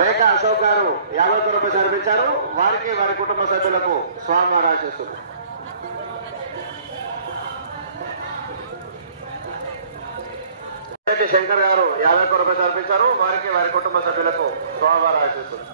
రేఖా అశోక్ గారు 50 రూపాయలు సమర్పించారు. వారికి వారి కుటుంబ సభ్యులకు స్వామివారి ఆశీస్సులు. శంకర్ గారు 50 రూపాయలు సమర్పించారు. వారికి వారి కుటుంబ సభ్యులకు స్వామివారి ఆశీస్సులు.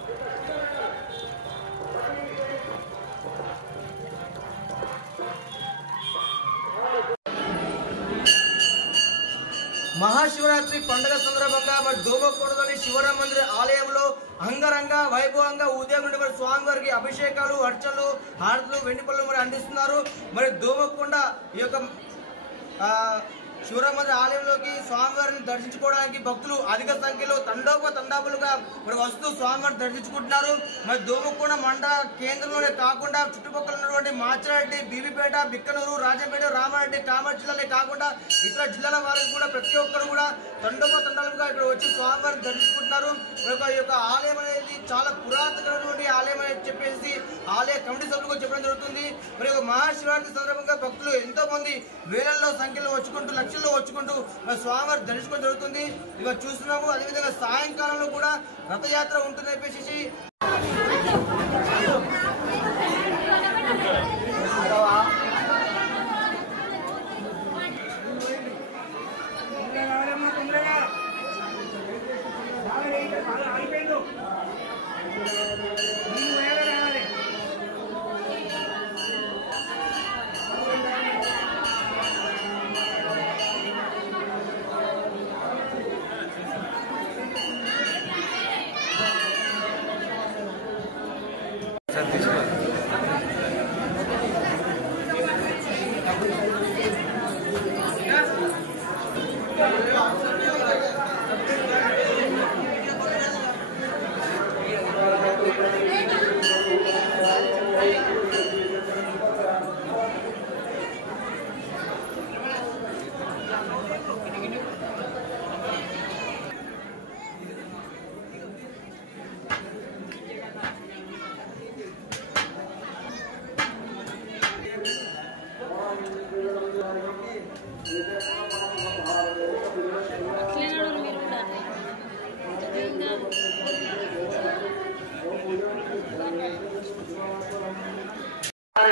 మహాశివరాత్రి పండుగ సందర్భంగా మరి దోమకోటలోని శివరామ మందిర ఆలయంలో అంగరంగ వైభవంగా ఉదయం నుండి మరి స్వామివారికి అభిషేకాలు, అర్చనలు, హారతులు, వెండి పళ్ళు మరి అందిస్తున్నారు. మరి దోమకొండ ఈ యొక్క శివరామ మందిర ఆలయంలోకి స్వామివారిని దర్శించుకోవడానికి భక్తులు అధిక సంఖ్యలో తండాపులుగా మరి వస్తూ స్వామివారిని దర్శించుకుంటున్నారు. మరి దోమకొండ మండల కేంద్రంలోనే కాకుండా చుట్టుపక్కల ఉన్నటువంటి మాచిరెడ్డి, బీబీపేట, బిక్కనూరు, రాజంపేట, రామారెడ్డి, కామారెడ్డి జిల్లాలే కాకుండా ఇతర జిల్లాల వారికి కూడా ప్రతి ఒక్కరు కూడా తండాలుగా ఇక్కడ వచ్చి స్వామివారిని దర్శించుకుంటున్నారు. ఈ యొక్క ఆలయం అనేది చాలా పురాతనమైనటువంటి ఆలయం అని చెప్పేసి ఆలయ కమిటీ సభ్యులకు చెప్పడం జరుగుతుంది. మరి మహాశివరాత్రి సందర్భంగా భక్తులు ఎంతో మంది వేలల్లో సంఖ్యలో వచ్చుకుంటూ లక్షల్లో వచ్చుకుంటూ స్వామివారి దర్శించుకోవడం జరుగుతుంది. ఇక చూస్తున్నాము. అదేవిధంగా సాయంకాలంలో కూడా రథయాత్ర ఉంటుందని చెప్పేసి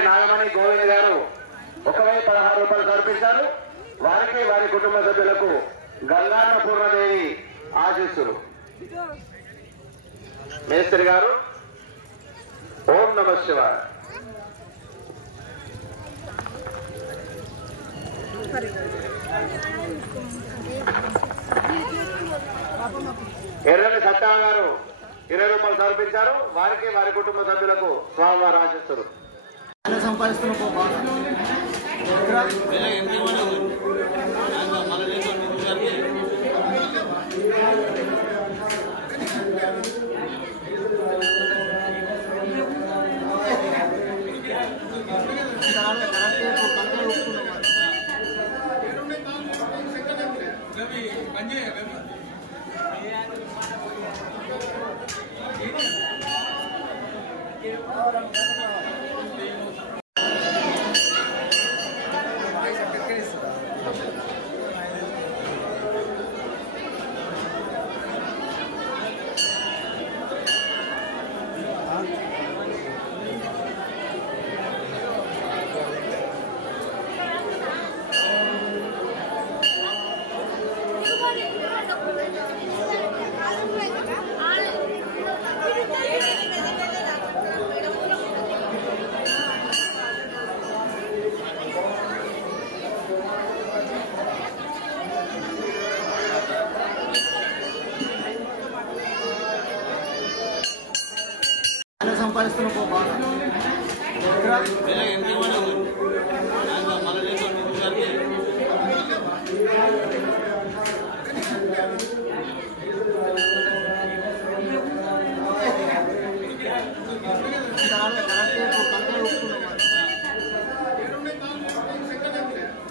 నాగమణి గోవింద్ గారు 1016 రూపాయలు సమర్పించారు. వారికి వారి కుటుంబ సభ్యులకు గంగాన పూర్ణదేవి ఆశీస్సులు. మేస్త్రి గారు ఓం నమః శివాయ. ఎర్రని సత్తా గారు 20 రూపాయలు సమర్పించారు. వారికి వారి కుటుంబ సభ్యులకు స్వామివారి ఆశీస్సులు.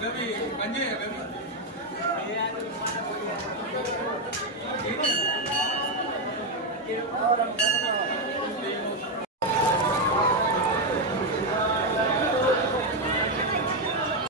Gabi,